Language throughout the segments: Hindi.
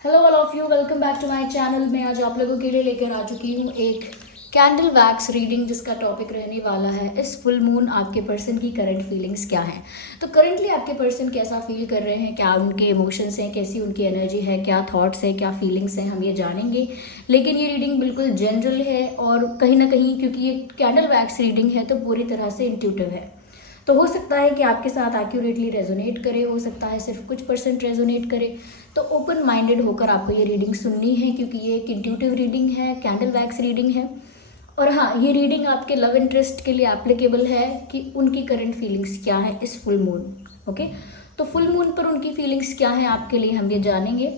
Hello all of you, welcome back to my channel. मैं आज आप लोगों के लिए लेकर आ चुकी हूँ एक कैंडल वैक्स रीडिंग, जिसका टॉपिक रहने वाला है इस फुल मून आपके पर्सन की करंट फीलिंग्स क्या हैं। तो करंटली आपके पर्सन कैसा फील कर रहे हैं, क्या उनके इमोशंस हैं, कैसी उनकी एनर्जी है, क्या थॉट्स हैं, क्या फीलिंग्स हैं, हम ये जानेंगे। लेकिन ये रीडिंग बिल्कुल जनरल है और कहीं ना कहीं क्योंकि ये कैंडल वैक्स रीडिंग है तो पूरी तरह से इंट्यूटिव है। तो हो सकता है कि आपके साथ एक्यूरेटली रेजोनेट करे, हो सकता है सिर्फ कुछ परसेंट रेजोनेट करे। तो ओपन माइंडेड होकर आपको ये रीडिंग सुननी है, क्योंकि ये एक इंट्यूटिव रीडिंग है, कैंडल वैक्स रीडिंग है। और हाँ, ये रीडिंग आपके लव इंटरेस्ट के लिए एप्लीकेबल है कि उनकी करंट फीलिंग्स क्या है इस फुल मून। ओके, तो फुल मून पर उनकी फीलिंग्स क्या है आपके लिए हम ये जानेंगे।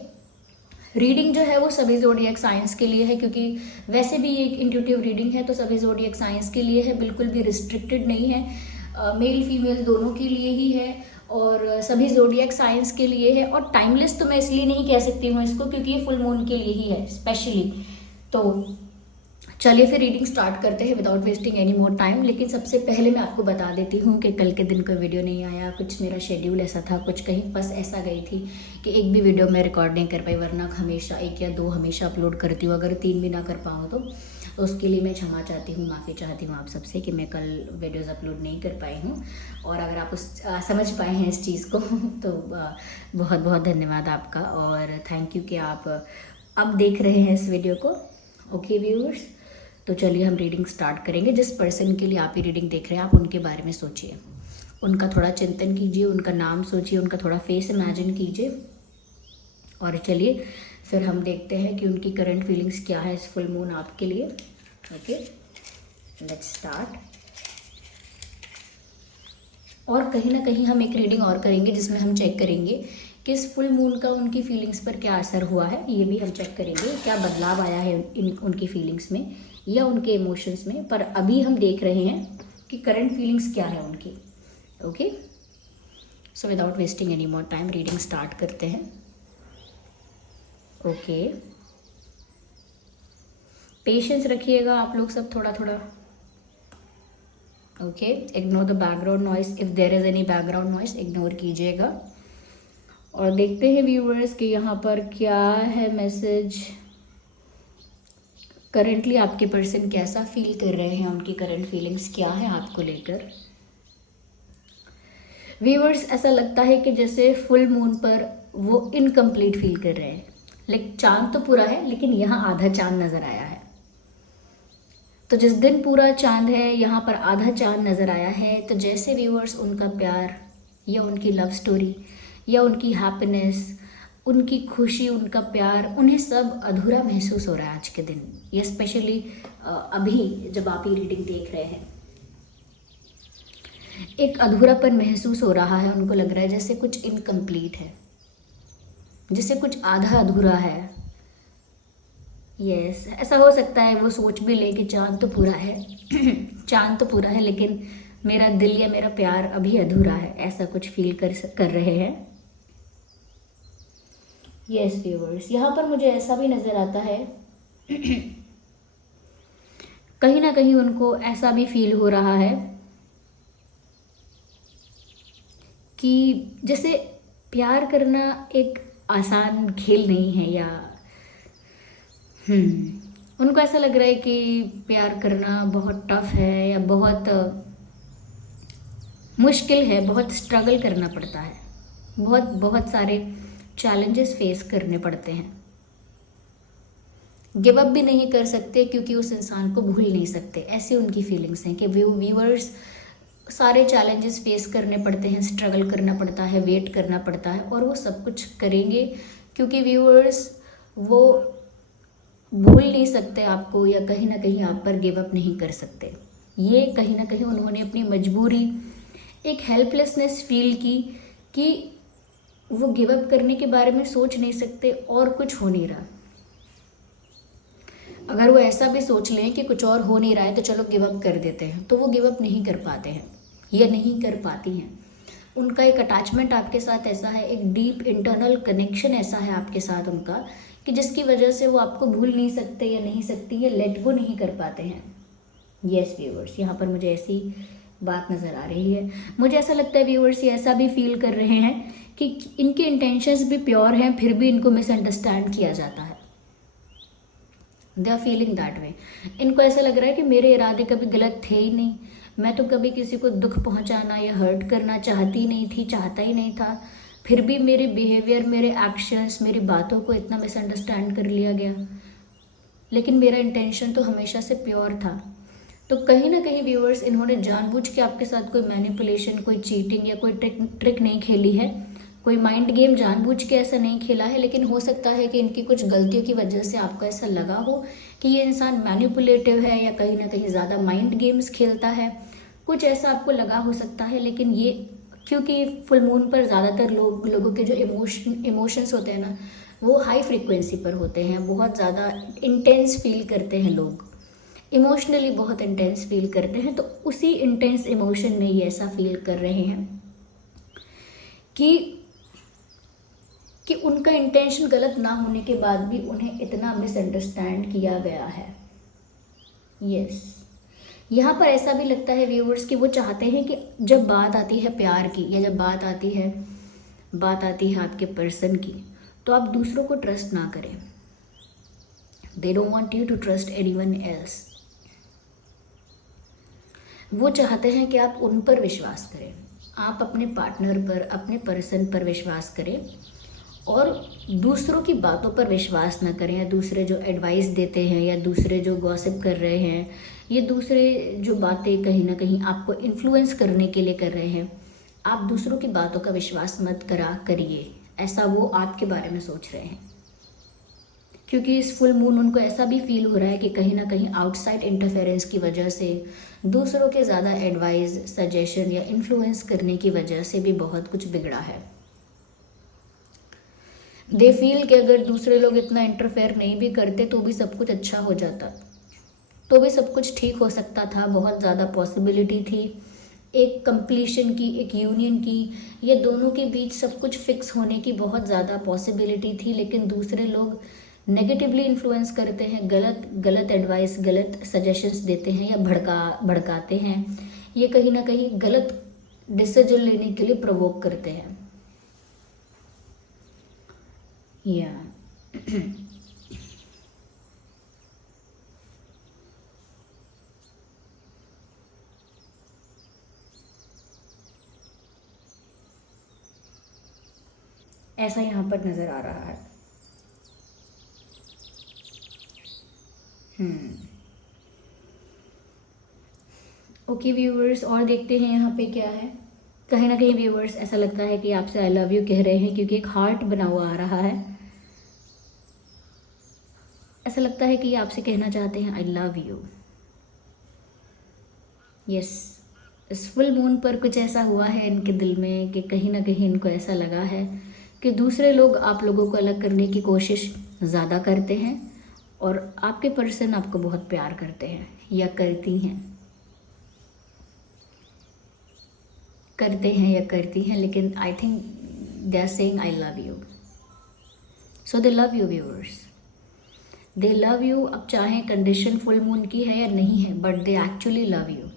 रीडिंग जो है वो सभी ज़ोडिएक साइंस के लिए है, क्योंकि वैसे भी ये एक इंट्यूटिव रीडिंग है तो सभी ज़ोडिएक साइंस के लिए है, बिल्कुल भी रिस्ट्रिक्टेड नहीं है। मेल फीमेल दोनों के लिए ही है और सभी ज़ोडिएक साइंस के लिए है। और टाइमलेस तो मैं इसलिए नहीं कह सकती हूँ इसको, क्योंकि ये फुल मून के लिए ही है स्पेशली। तो चलिए फिर रीडिंग स्टार्ट करते हैं without wasting any more time. लेकिन सबसे पहले मैं आपको बता देती हूँ कि कल के दिन कोई वीडियो नहीं आया, कुछ मेरा शेड्यूल ऐसा था, कुछ कहीं फंस ऐसा गई थी कि एक भी वीडियो मैं रिकॉर्ड नहीं कर पाई। वरना हमेशा 1 या 2 हमेशा अपलोड करती हूँ, अगर 3 भी ना कर पाऊँ तो उसके लिए मैं क्षमा चाहती हूँ, माफ़ी चाहती हूँ आप सबसे कि मैं कल वीडियोज़ अपलोड नहीं कर पाई हूँ। और अगर आप समझ पाए हैं इस चीज़ को तो बहुत बहुत धन्यवाद आपका, और थैंक यू कि आप अब देख रहे हैं इस वीडियो को। ओके व्यूअर्स, तो चलिए हम रीडिंग स्टार्ट करेंगे। जिस पर्सन के लिए आप ये रीडिंग देख रहे हैं, आप उनके बारे में सोचिए, उनका थोड़ा चिंतन कीजिए, उनका नाम सोचिए, उनका थोड़ा फेस इमेजिन कीजिए। और चलिए फिर हम देखते हैं कि उनकी करंट फीलिंग्स क्या है इस फुल मून आपके लिए। Okay, let's start. और कहीं ना कहीं हम एक रीडिंग और करेंगे जिसमें हम चेक करेंगे कि इस फुल मून का उनकी फीलिंग्स पर क्या असर हुआ है। ये भी हम चेक करेंगे क्या बदलाव आया है उनकी फीलिंग्स में या उनके इमोशंस में। पर अभी हम देख रहे हैं कि करंट फीलिंग्स क्या है उनकी। Okay, so without wasting any more time reading start करते हैं। ओके, पेशेंस रखिएगा आप लोग सब थोड़ा थोड़ा। Okay, ignore the background noise, if there is any background noise ignore कीजिएगा। और देखते हैं व्यूअर्स कि यहाँ पर क्या है मैसेज। करंटली आपके पर्सन कैसा फील कर रहे हैं, उनकी करंट फीलिंग्स क्या है आपको लेकर। व्यूअर्स, ऐसा लगता है कि जैसे फुल मून पर वो इनकम्प्लीट फील कर रहे हैं। लाइक चांद तो पूरा है लेकिन यहाँ आधा चांद नज़र आया है। तो जिस दिन पूरा चांद है यहाँ पर आधा चांद नज़र आया है। तो जैसे व्यूअर्स उनका प्यार या उनकी लव स्टोरी या उनकी हैप्पीनेस, उनकी खुशी, उनका प्यार, उन्हें सब अधूरा महसूस हो रहा है आज के दिन, या स्पेशली अभी जब आप ये रीडिंग देख रहे हैं। एक अधूरापन महसूस हो रहा है, उनको लग रहा है जैसे कुछ इनकम्प्लीट है, जैसे कुछ आधा अधूरा है। यस, ऐसा हो सकता है वो सोच भी ले कि चांद तो पूरा है चांद तो पूरा है लेकिन मेरा दिल या मेरा प्यार अभी अधूरा है, ऐसा कुछ फील कर रहे हैं। यस व्यूअर्स, यहाँ पर मुझे ऐसा भी नज़र आता है कहीं ना कहीं उनको ऐसा भी फील हो रहा है कि जैसे प्यार करना एक आसान खेल नहीं है, या उनको ऐसा लग रहा है कि प्यार करना बहुत टफ है या बहुत मुश्किल है, बहुत स्ट्रगल करना पड़ता है, बहुत बहुत सारे चैलेंजेस फेस करने पड़ते हैं। गिव अप भी नहीं कर सकते क्योंकि उस इंसान को भूल नहीं सकते, ऐसी उनकी फीलिंग्स हैं कि व्यूअर्स सारे चैलेंजेस फेस करने पड़ते हैं, स्ट्रगल करना पड़ता है, वेट करना पड़ता है, और वो सब कुछ करेंगे क्योंकि व्यूअर्स वो भूल नहीं सकते आपको, या कहीं ना कहीं आप पर गिव अप नहीं कर सकते। ये कहीं ना कहीं उन्होंने अपनी मजबूरी, एक हेल्पलेसनेस फील की कि वो गिव अप करने के बारे में सोच नहीं सकते और कुछ हो नहीं रहा। अगर वो ऐसा भी सोच लें कि कुछ और हो नहीं रहा है तो चलो गिव अप कर देते हैं, तो वो गिव अप नहीं कर पाते हैं या नहीं कर पाती हैं। उनका एक अटैचमेंट आपके साथ ऐसा है, एक डीप इंटरनल कनेक्शन ऐसा है आपके साथ उनका, कि जिसकी वजह से वो आपको भूल नहीं सकते या नहीं सकती, या लेट गो नहीं कर पाते हैं। यस व्यूअर्स, यहाँ पर मुझे ऐसी बात नज़र आ रही है। मुझे ऐसा लगता है व्यूअर्स ये ऐसा भी फील कर रहे हैं कि इनके इंटेंशंस भी प्योर हैं, फिर भी इनको मिसअंडरस्टैंड किया जाता है। They are feeling that way. इनको ऐसा लग रहा है कि मेरे इरादे कभी गलत थे ही नहीं, मैं तो कभी किसी को दुख पहुंचाना या हर्ट करना चाहती नहीं थी, चाहता ही नहीं था, फिर भी मेरे बिहेवियर, मेरे एक्शंस, मेरी बातों को इतना मिसअंडरस्टैंड कर लिया गया, लेकिन मेरा इंटेंशन तो हमेशा से प्योर था। तो कहीं ना कहीं व्यूअर्स इन्होंने जानबूझ के आपके साथ कोई मैनिपुलेशन, कोई चीटिंग या कोई ट्रिक नहीं खेली है, कोई माइंड गेम जानबूझ के ऐसा नहीं खेला है। लेकिन हो सकता है कि इनकी कुछ गलतियों की वजह से आपको ऐसा लगा हो कि ये इंसान मैनिपुलेटिव है या कहीं ना कहीं ज़्यादा माइंड गेम्स खेलता है, कुछ ऐसा आपको लगा हो सकता है। लेकिन ये क्योंकि फुल मून पर ज़्यादातर लोगों के जो इमोशंस होते हैं ना, वो हाई फ्रीक्वेंसी पर होते हैं, बहुत ज़्यादा इंटेंस फील करते हैं लोग, इमोशनली बहुत इंटेंस फील करते हैं। तो उसी इंटेंस इमोशन में ये ऐसा फील कर रहे हैं कि उनका इंटेंशन गलत ना होने के बाद भी उन्हें इतना मिसअंडरस्टैंड किया गया है। यस, यहाँ पर ऐसा भी लगता है व्यूअर्स कि वो चाहते हैं कि जब बात आती है प्यार की, या जब बात आती है आपके पर्सन की, तो आप दूसरों को ट्रस्ट ना करें। They don't want you to trust anyone else. वो चाहते हैं कि आप उन पर विश्वास करें, आप अपने पार्टनर पर, अपने पर्सन पर विश्वास करें और दूसरों की बातों पर विश्वास ना करें, या दूसरे जो एडवाइस देते हैं, या दूसरे जो गॉसिप कर रहे हैं, ये दूसरे जो बातें कहीं ना कहीं आपको इन्फ्लुएंस करने के लिए कर रहे हैं, आप दूसरों की बातों का विश्वास मत करिए, ऐसा वो आपके बारे में सोच रहे हैं। क्योंकि इस फुल मून उनको ऐसा भी फील हो रहा है कि कहीं ना कहीं आउटसाइड इंटरफेरेंस की वजह से, दूसरों के ज़्यादा एडवाइस, सजेशन या इन्फ्लुएंस करने की वजह से भी बहुत कुछ बिगड़ा है। दे फील कि अगर दूसरे लोग इतना इंटरफेयर नहीं भी करते तो भी सब कुछ अच्छा हो जाता, तो भी सब कुछ ठीक हो सकता था, बहुत ज़्यादा पॉसिबिलिटी थी एक कंप्लीशन की, एक यूनियन की, ये दोनों के बीच सब कुछ फिक्स होने की बहुत ज़्यादा पॉसिबिलिटी थी। लेकिन दूसरे लोग नेगेटिवली इन्फ्लुएंस करते हैं, गलत एडवाइस, गलत सजेशंस देते हैं या भड़काते हैं, ये कहीं ना कहीं गलत डिसीजन लेने के लिए प्रोवोक करते हैं। या ऐसा यहाँ पर नज़र आ रहा है। ओके व्यूअर्स, और देखते हैं यहाँ पे क्या है। कहीं ना कहीं व्यूअर्स ऐसा लगता है कि आपसे आई लव यू कह रहे हैं, क्योंकि एक हार्ट बना हुआ आ रहा है। ऐसा लगता है कि ये आपसे कहना चाहते हैं आई लव यू। यस, इस फुल मून पर कुछ ऐसा हुआ है इनके दिल में कि कहीं ना कहीं इनको ऐसा लगा है कि दूसरे लोग आप लोगों को अलग करने की कोशिश ज़्यादा करते हैं, और आपके पर्सन आपको बहुत प्यार करते हैं या करती हैं, लेकिन I think they are saying I love you. So they love you viewers, they love you. अब चाहे कंडीशन फुल मून की है या नहीं है, but they actually love you.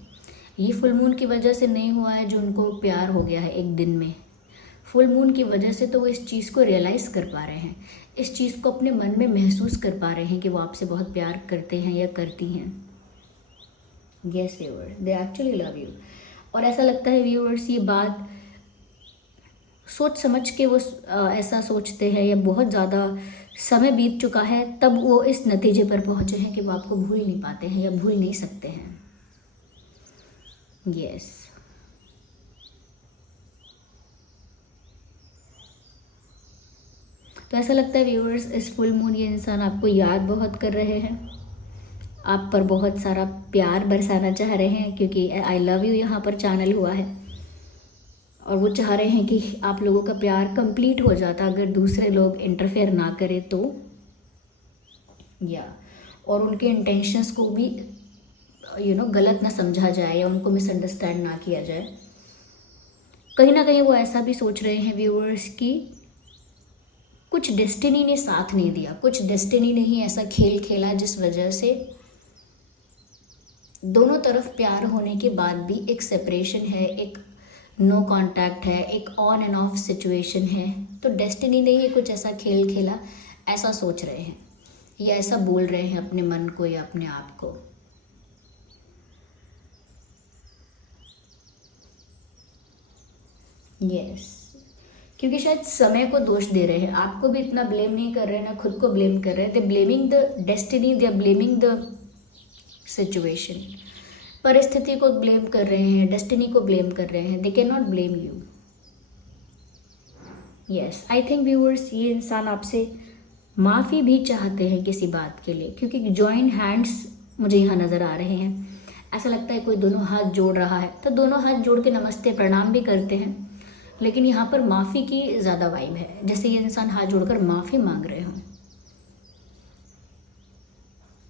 ये फुल मून की वजह से नहीं हुआ है जो उनको प्यार हो गया है एक दिन में, फुल मून की वजह से तो वो इस चीज़ को रियलाइज़ कर पा रहे हैं, इस चीज़ को अपने मन में महसूस कर पा रहे हैं कि वो आपसे बहुत प्यार करते हैं या करती हैं। Yes viewers, they actually love you. और ऐसा लगता है व्यूअर्स ये बात सोच समझ के वो ऐसा सोचते हैं, या बहुत ज़्यादा समय बीत चुका है तब वो इस नतीजे पर पहुँचे हैं कि वो आपको भूल नहीं पाते हैं या भूल नहीं सकते हैं। यस, तो ऐसा लगता है व्यूअर्स इस फुल मून ये इंसान आपको याद बहुत कर रहे हैं, आप पर बहुत सारा प्यार बरसाना चाह रहे हैं, क्योंकि आई लव यू यहाँ पर चैनल हुआ है, और वो चाह रहे हैं कि आप लोगों का प्यार कंप्लीट हो जाता अगर दूसरे लोग इंटरफेयर ना करें तो, या और उनके इंटेंशंस को भी गलत ना समझा जाए या उनको मिसअंडरस्टैंड ना किया जाए। कहीं ना कहीं वो ऐसा भी सोच रहे हैं व्यूअर्स कि कुछ डेस्टिनी ने साथ नहीं दिया, कुछ डेस्टिनी ने ही ऐसा खेल खेला जिस वजह से दोनों तरफ प्यार होने के बाद भी एक सेपरेशन है, एक नो कांटेक्ट है, एक ऑन एंड ऑफ सिचुएशन है। तो डेस्टिनी ने ये कुछ ऐसा खेल खेला, ऐसा सोच रहे हैं या ऐसा बोल रहे हैं अपने मन को या अपने आप को। यस, क्योंकि शायद समय को दोष दे रहे हैं, आपको भी इतना ब्लेम नहीं कर रहे हैं, ना खुद को ब्लेम कर रहे हैं। They blaming the destiny, they are blaming the situation. परिस्थिति को ब्लेम कर रहे हैं, डेस्टिनी को ब्लेम कर रहे हैं। They can not blame you. Yes, I think viewers, ये इंसान आपसे माफ़ी भी चाहते हैं किसी बात के लिए, क्योंकि जॉइंट हैंड्स मुझे यहाँ नज़र आ रहे हैं। ऐसा लगता है कोई दोनों हाथ जोड़ रहा है, तो दोनों हाथ जोड़ के नमस्ते प्रणाम भी करते हैं, लेकिन यहाँ पर माफ़ी की ज़्यादा वाइब है, जैसे ये इंसान हाथ जोड़कर माफ़ी मांग रहे हों।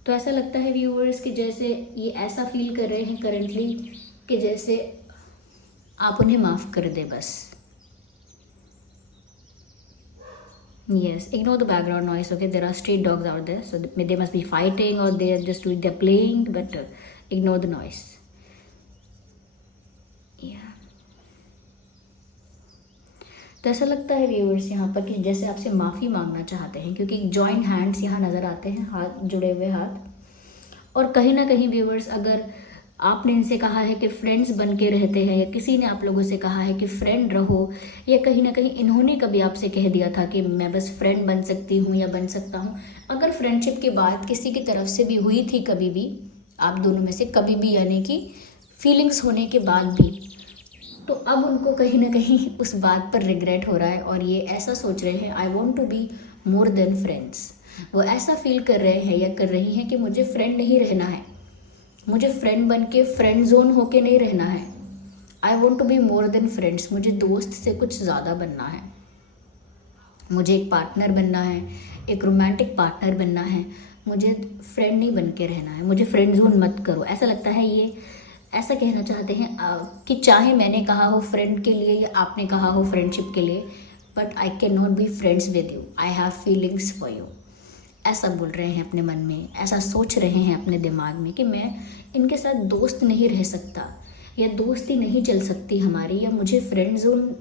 तो ऐसा लगता है व्यूअर्स कि जैसे ये ऐसा फील कर रहे हैं करंटली कि जैसे आप उन्हें माफ़ कर दे बस। Yes, ignore the background noise. Okay, there are street dogs out there, so they must be fighting or they're playing, but ignore the noise. Yeah. तो ऐसा लगता है व्यूअर्स यहाँ पर कि जैसे आपसे माफ़ी मांगना चाहते हैं, क्योंकि जॉइंट हैंड्स यहाँ नज़र आते हैं, हाथ जुड़े हुए हाथ। और कहीं ना कहीं व्यूअर्स, अगर आपने इनसे कहा है कि फ्रेंड्स बन के रहते हैं, या किसी ने आप लोगों से कहा है कि फ्रेंड रहो, या कहीं ना कहीं इन्होंने कभी आपसे कह दिया था कि मैं बस फ्रेंड बन सकती हूँ या बन सकता हूँ, अगर फ्रेंडशिप की बात किसी की तरफ से भी हुई थी कभी भी, आप दोनों में से कभी भी, यानी कि फीलिंग्स होने के बाद भी, तो अब उनको कहीं ना कहीं उस बात पर रिग्रेट हो रहा है और ये ऐसा सोच रहे हैं, I want to be more than friends. वो ऐसा फील कर रहे हैं या कर रही हैं कि मुझे फ्रेंड नहीं रहना है, मुझे फ्रेंड बन के फ्रेंड जोन होके नहीं रहना है। I want to be more than friends, मुझे दोस्त से कुछ ज़्यादा बनना है, मुझे एक पार्टनर बनना है, एक रोमांटिक पार्टनर बनना है, मुझे फ्रेंड नहीं बन के रहना है, मुझे फ्रेंड जोन मत करो। ऐसा लगता है ये ऐसा कहना चाहते हैं कि चाहे मैंने कहा हो फ्रेंड के लिए या आपने कहा हो फ्रेंडशिप के लिए, but I can not be friends with you, I have feelings for you. ऐसा बोल रहे हैं अपने मन में, ऐसा सोच रहे हैं अपने दिमाग में कि मैं इनके साथ दोस्त नहीं रह सकता, या दोस्ती नहीं चल सकती हमारी, या मुझे फ्रेंड जोन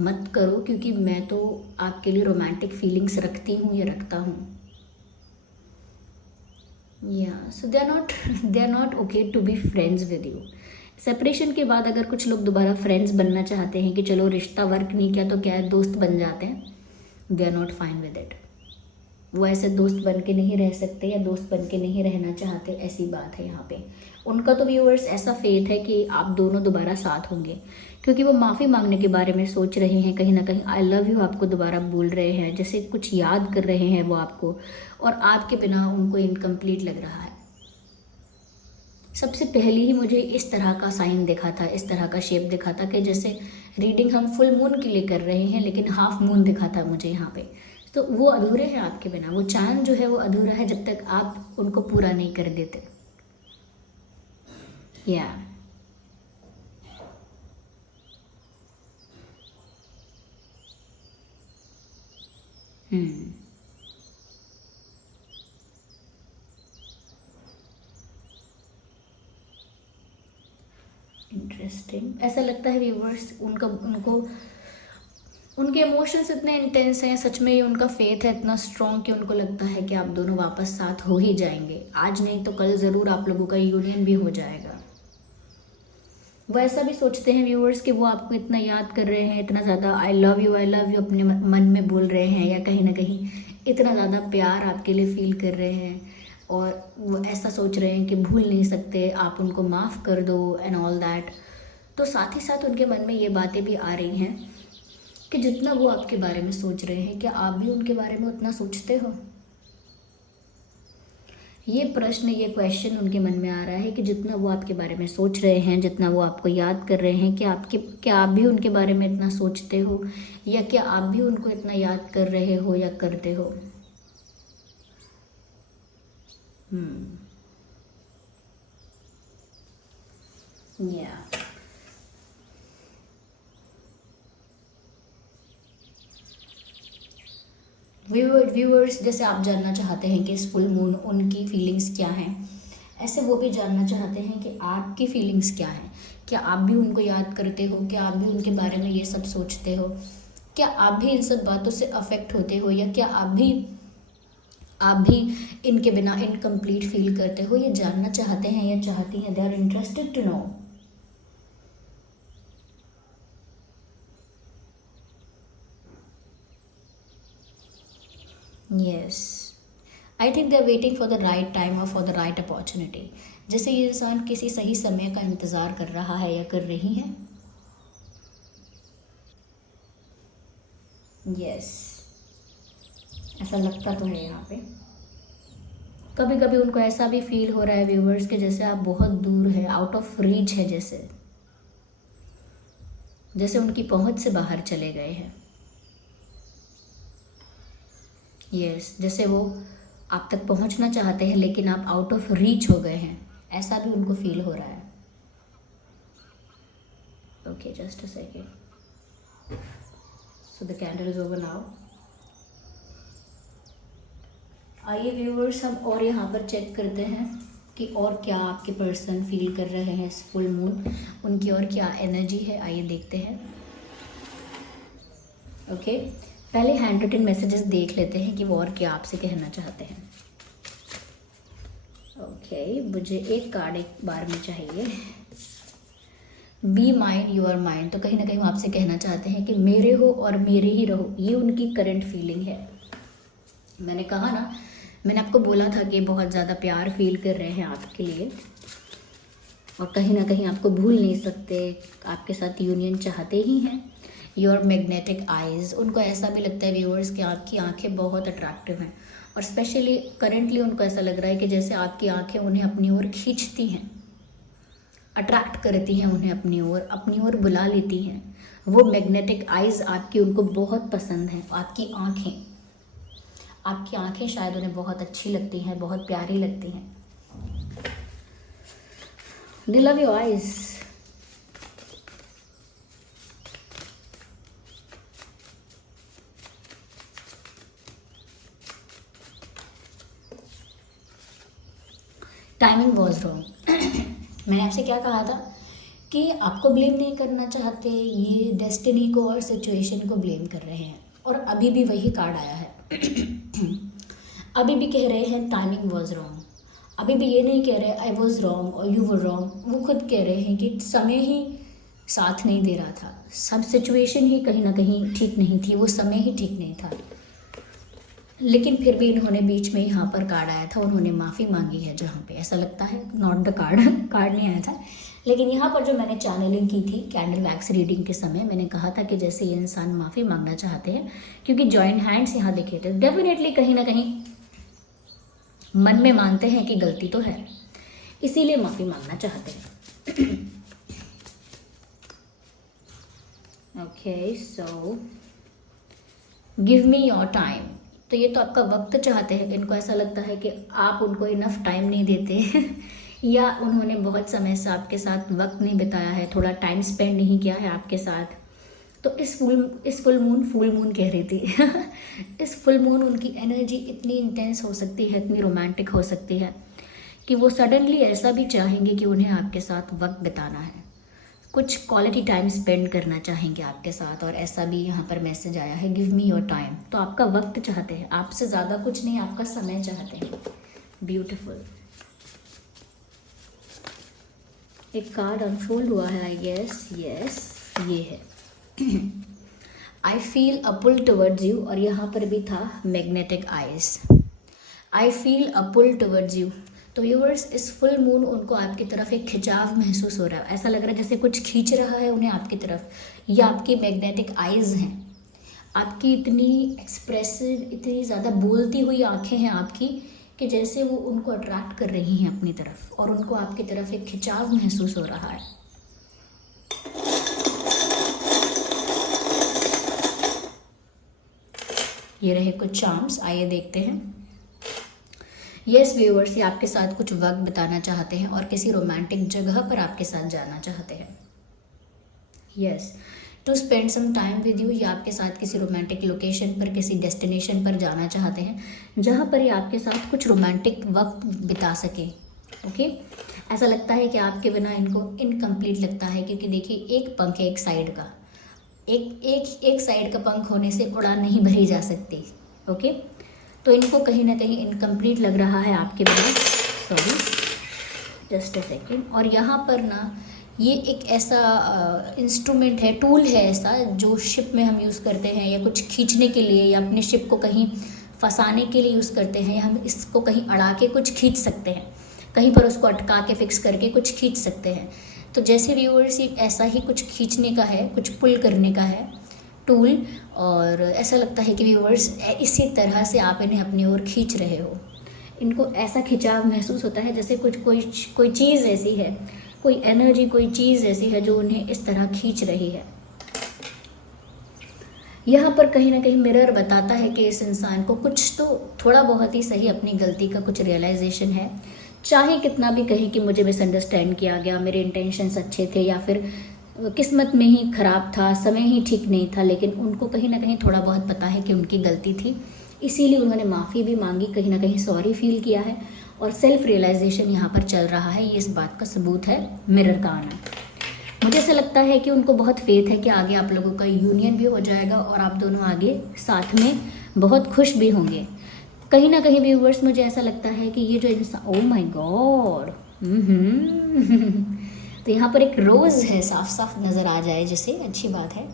मत करो क्योंकि मैं तो आपके लिए रोमांटिक फीलिंग्स रखती हूँ या रखता हूँ। So they are not okay to be friends with you. Separation के बाद अगर कुछ लोग दोबारा फ्रेंड्स बनना चाहते हैं कि चलो रिश्ता वर्क नहीं किया तो क्या है, दोस्त बन जाते हैं, they are not fine with it. वो ऐसे दोस्त बन के नहीं रह सकते या दोस्त बन के नहीं रहना चाहते, ऐसी बात है यहाँ पे। उनका तो व्यूअर्स ऐसा फेथ है कि आप दोनों दोबारा साथ होंगे, क्योंकि वो माफ़ी मांगने के बारे में सोच रहे हैं, कहीं ना कहीं आई लव यू आपको दोबारा बोल रहे हैं, जैसे कुछ याद कर रहे हैं वो आपको, और आपके बिना उनको इनकम्प्लीट लग रहा है। सबसे पहले ही मुझे इस तरह का साइन दिखा था, इस तरह का शेप दिखा था कि जैसे रीडिंग हम फुल मून के लिए कर रहे हैं, लेकिन हाफ मून दिखा था मुझे यहाँ पे। तो वो अधूरे हैं आपके बिना, वो चांद जो है वो अधूरा है जब तक आप उनको पूरा नहीं कर देते। या इंटरेस्टिंग। ऐसा लगता है व्यूवर्स उनको उनके इमोशंस इतने इंटेंस हैं, सच में ये उनका फेथ है इतना स्ट्रॉन्ग कि उनको लगता है कि आप दोनों वापस साथ हो ही जाएंगे, आज नहीं तो कल ज़रूर आप लोगों का यूनियन भी हो जाएगा। वो ऐसा भी सोचते हैं व्यूअर्स कि वो आपको इतना याद कर रहे हैं, इतना ज़्यादा आई लव यू अपने मन में बोल रहे हैं, या कहीं ना कहीं इतना ज़्यादा प्यार आपके लिए फील कर रहे हैं, और वो ऐसा सोच रहे हैं कि भूल नहीं सकते, आप उनको माफ़ कर दो एंड ऑल दैट। तो साथ ही साथ उनके मन में ये बातें भी आ रही हैं कि जितना वो आपके बारे में सोच रहे हैं, क्या आप भी उनके बारे में उतना सोचते हो? ये प्रश्न, ये क्वेश्चन उनके मन में आ रहा है कि जितना वो आपके बारे में सोच रहे हैं, जितना वो आपको याद कर रहे हैं, क्या आप भी उनके बारे में इतना सोचते हो, या क्या आप भी उनको इतना याद कर रहे हो या करते हो? या व्यूअर्स, जैसे आप जानना चाहते हैं कि इस फुल मून उनकी फीलिंग्स क्या हैं, ऐसे वो भी जानना चाहते हैं कि आपकी फीलिंग्स क्या हैं। क्या आप भी उनको याद करते हो? क्या आप भी उनके बारे में ये सब सोचते हो? क्या आप भी इन सब बातों से अफेक्ट होते हो, या क्या आप भी इनके बिना इनकम्प्लीट फील करते हो? ये जानना चाहते हैं या चाहती हैं। They are interested to know. Yes, I think they are waiting for the right time और फॉर द राइट अपॉर्चुनिटी। जैसे ये इंसान किसी सही समय का इंतज़ार कर रहा है या कर रही है। यस, ऐसा लगता तो है यहाँ पे। कभी कभी उनको ऐसा भी फील हो रहा है व्यूवर्स के जैसे आप बहुत दूर है, आउट ऑफ रीच है, जैसे जैसे उनकी पहुंच से बाहर चले गए हैं। यस, जैसे वो आप तक पहुंचना चाहते हैं लेकिन आप आउट ऑफ रीच हो गए हैं, ऐसा भी उनको फील हो रहा है। Okay, just a second. So the candle is over now. आइए व्यूवर्स, हम और यहाँ पर चेक करते हैं कि और क्या आपके पर्सन फील कर रहे हैं इस फुल मून, उनकी और क्या एनर्जी है। आइए देखते हैं। ओके, पहले हैंड रिटन मैसेजेस देख लेते हैं कि वो और क्या आपसे कहना चाहते हैं। ओके, मुझे एक कार्ड एक बार में चाहिए। Be mind you are mind. तो कहीं ना कहीं वो आपसे कहना चाहते हैं कि मेरे हो और मेरे ही रहो, ये उनकी करंट फीलिंग है। मैंने कहा ना, मैंने आपको बोला था कि बहुत ज़्यादा प्यार फील कर रहे हैं आपके लिए और कहीं ना कहीं आपको भूल नहीं सकते, आपके साथ यूनियन चाहते ही हैं। योर मैग्नेटिक आइज़, उनको ऐसा भी लगता है व्यूअर्स कि आपकी आंखें बहुत अट्रैक्टिव हैं और स्पेशली करेंटली उनको ऐसा लग रहा है कि जैसे आपकी आंखें उन्हें अपनी ओर खींचती हैं, अट्रैक्ट करती हैं उन्हें अपनी ओर बुला लेती हैं। वो मैग्नेटिक आइज़ आपकी उनको बहुत पसंद हैं। आपकी आंखें शायद उन्हें बहुत अच्छी लगती हैं, बहुत प्यारी लगती हैं। दे love your eyes. Timing was wrong. मैंने आपसे क्या कहा था कि आपको ब्लेम नहीं करना चाहते, ये डेस्टिनी को और सिचुएशन को ब्लेम कर रहे हैं और अभी भी वही कार्ड आया है। अभी भी कह रहे हैं टाइमिंग वॉज रॉन्ग। अभी भी ये नहीं कह रहे आई वॉज रॉन्ग और यू वर रॉन्ग। वो खुद कह रहे हैं कि समय ही साथ नहीं दे रहा था, सब सिचुएशन ही कहीं ना कहीं ठीक नहीं थी, वो समय ही ठीक नहीं था। लेकिन फिर भी इन्होंने बीच में यहाँ पर कार्ड आया था, उन्होंने माफ़ी मांगी है। जहाँ पे ऐसा लगता है नॉट द कार्ड नहीं आया था, लेकिन यहाँ पर जो मैंने चैनलिंग की थी कैंडल वैक्स रीडिंग के समय, मैंने कहा था कि जैसे ये इंसान माफ़ी मांगना चाहते हैं क्योंकि जॉइंट हैंड्स यहाँ दिखे थे। डेफिनेटली कहीं ना कहीं मन में मानते हैं कि गलती तो है, इसीलिए माफ़ी मांगना चाहते हैं। Okay, so give me your time. तो ये तो आपका वक्त चाहते हैं। इनको ऐसा लगता है कि आप उनको इनफ टाइम नहीं देते या उन्होंने बहुत समय से आपके साथ वक्त नहीं बिताया है, थोड़ा टाइम स्पेंड नहीं किया है आपके साथ। तो इस फुल मून कह रही थी इस फुल मून उनकी एनर्जी इतनी इंटेंस हो सकती है, इतनी रोमांटिक हो सकती है कि वो सडनली ऐसा भी चाहेंगे कि उन्हें आपके साथ वक्त बिताना है, कुछ क्वालिटी टाइम स्पेंड करना चाहेंगे आपके साथ। और ऐसा भी यहाँ पर मैसेज आया है, गिव मी योर टाइम। तो आपका वक्त चाहते हैं, आपसे ज़्यादा कुछ नहीं, आपका समय चाहते हैं। ब्यूटीफुल। एक कार्ड अनफोल्ड हुआ है, आई गेस। यस, ये है I feel a pull towards you. और यहाँ पर भी था magnetic eyes. I feel a pull towards you. तो व्यूअर्स, इस फुल मून उनको आपकी तरफ एक खिंचाव महसूस हो रहा है। ऐसा लग रहा है जैसे कुछ खींच रहा है उन्हें आपकी तरफ। या आपकी मैग्नेटिक आइज़ हैं, आपकी इतनी एक्सप्रेसिव, इतनी ज़्यादा बोलती हुई आंखें हैं आपकी कि जैसे वो उनको अट्रैक्ट कर रही हैं अपनी तरफ और उनको आपकी तरफ एक खिंचाव महसूस हो रहा है। ये रहे कुछ चार्म्स। आइए देखते हैं। यस व्यूअर्स, ये आपके साथ कुछ वक्त बिताना चाहते हैं और किसी रोमांटिक जगह पर आपके साथ जाना चाहते हैं। Yes, to spend some time with you. या आपके साथ किसी रोमांटिक लोकेशन पर, किसी डेस्टिनेशन पर जाना चाहते हैं जहाँ पर ये आपके साथ कुछ रोमांटिक वक्त बिता सके, ओके, ऐसा लगता है कि आपके बिना इनको इनकम्प्लीट लगता है, क्योंकि देखिए एक पंख है एक साइड का, एक साइड का पंख होने से उड़ान नहीं भरी जा सकती। ओके, तो इनको कहीं ना कहीं इनकम्प्लीट लग रहा है आपके बिना। Sorry, just a second. और यहाँ पर ना ये एक ऐसा इंस्ट्रूमेंट है, टूल है ऐसा, जो शिप में हम यूज़ करते हैं, या कुछ खींचने के लिए, या अपने शिप को कहीं फंसाने के लिए यूज़ करते हैं, या हम इसको कहीं अड़ा के कुछ खींच सकते हैं, कहीं पर उसको अटका के फिक्स करके कुछ खींच सकते हैं। तो जैसे व्यूअर्स, ये ऐसा ही कुछ खींचने का है, कुछ पुल करने का है टूल, और ऐसा लगता है कि व्यूअर्स इसी तरह से आप इन्हें अपनी ओर खींच रहे हो। इनको ऐसा खिंचाव महसूस होता है जैसे कोई चीज़ ऐसी है, कोई एनर्जी, कोई चीज़ ऐसी है जो उन्हें इस तरह खींच रही है। यहाँ पर कहीं ना कहीं मिरर बताता है कि इस इंसान को कुछ तो थोड़ा बहुत ही सही अपनी गलती का कुछ रियलाइजेशन है। चाहे कितना भी कहें कि मुझे मिसअंडरस्टैंड किया गया, मेरे इंटेंशंस अच्छे थे, या फिर किस्मत में ही ख़राब था, समय ही ठीक नहीं था, लेकिन उनको कहीं ना कहीं थोड़ा बहुत पता है कि उनकी गलती थी, इसीलिए उन्होंने माफ़ी भी मांगी, कहीं ना कहीं सॉरी फील किया है, और सेल्फ रियलाइजेशन यहाँ पर चल रहा है। ये इस बात का सबूत है मिरर का आना। मुझे ऐसा लगता है कि उनको बहुत फेथ है कि आगे आप लोगों का यूनियन भी हो जाएगा और आप दोनों आगे साथ में बहुत खुश भी होंगे। कहीं ना कहीं व्यूवर्स, मुझे ऐसा लगता है कि ये जो इंसान, ओह माय गॉड, तो यहाँ पर एक रोज़ है, साफ साफ नज़र आ जाए जिसे, अच्छी बात है।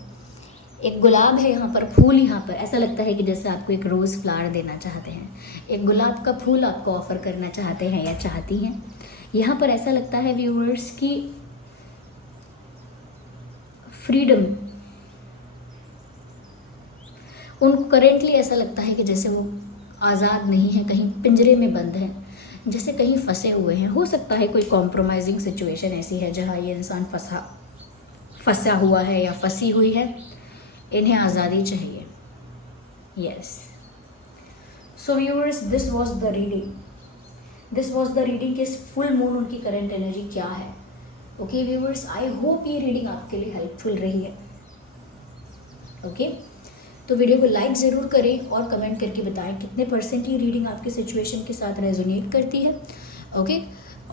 एक गुलाब है यहाँ पर, फूल यहाँ पर, ऐसा लगता है कि जैसे आपको एक रोज़ फ्लावर देना चाहते हैं, एक गुलाब का फूल आपको ऑफ़र करना चाहते हैं या चाहती हैं। यहाँ पर ऐसा लगता है व्यूअर्स की फ्रीडम, उनको करेंटली ऐसा लगता है कि जैसे वो आज़ाद नहीं है, कहीं पिंजरे में बंद हैं, जैसे कहीं फंसे हुए हैं। हो सकता है कोई कॉम्प्रोमाइजिंग सिचुएशन ऐसी है जहाँ ये इंसान फंसा हुआ है या फंसी हुई है, इन्हें आज़ादी चाहिए। Yes, so viewers, this was the reading कि इस फुल मून उनकी करंट एनर्जी क्या है। ओके व्यूअर्स, आई होप ये रीडिंग आपके लिए हेल्पफुल रही है। ओके, तो वीडियो को लाइक ज़रूर करें और कमेंट करके बताएं कितने % ये रीडिंग आपकी सिचुएशन के साथ रेजोनेट करती है। ओके,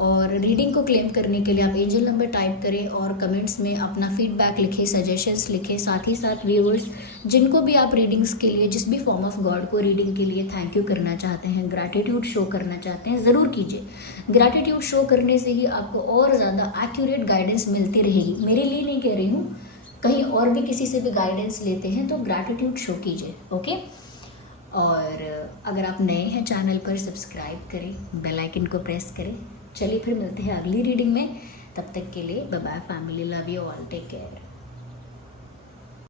और रीडिंग को क्लेम करने के लिए आप एंजल नंबर टाइप करें और कमेंट्स में अपना फीडबैक लिखें, सजेशंस लिखें। साथ ही साथ व्यूअर्स, जिनको भी आप रीडिंग्स के लिए, जिस भी फॉर्म ऑफ गॉड को रीडिंग के लिए थैंक यू करना चाहते हैं, ग्रैटिट्यूड शो करना चाहते हैं, ज़रूर कीजिए। ग्रैटिट्यूड शो करने से ही आपको और ज़्यादा एक्यूरेट गाइडेंस मिलती रहेगी। मेरे लिए नहीं कह रही हूँ, कहीं और भी किसी से भी गाइडेंस लेते हैं तो ग्रैटिट्यूड शो कीजिए। ओके, और अगर आप नए हैं चैनल पर, सब्सक्राइब करें, बेल आइकन को प्रेस करें। चलिए फिर मिलते हैं अगली रीडिंग में, तब तक के लिए bye bye family, love you all, take care.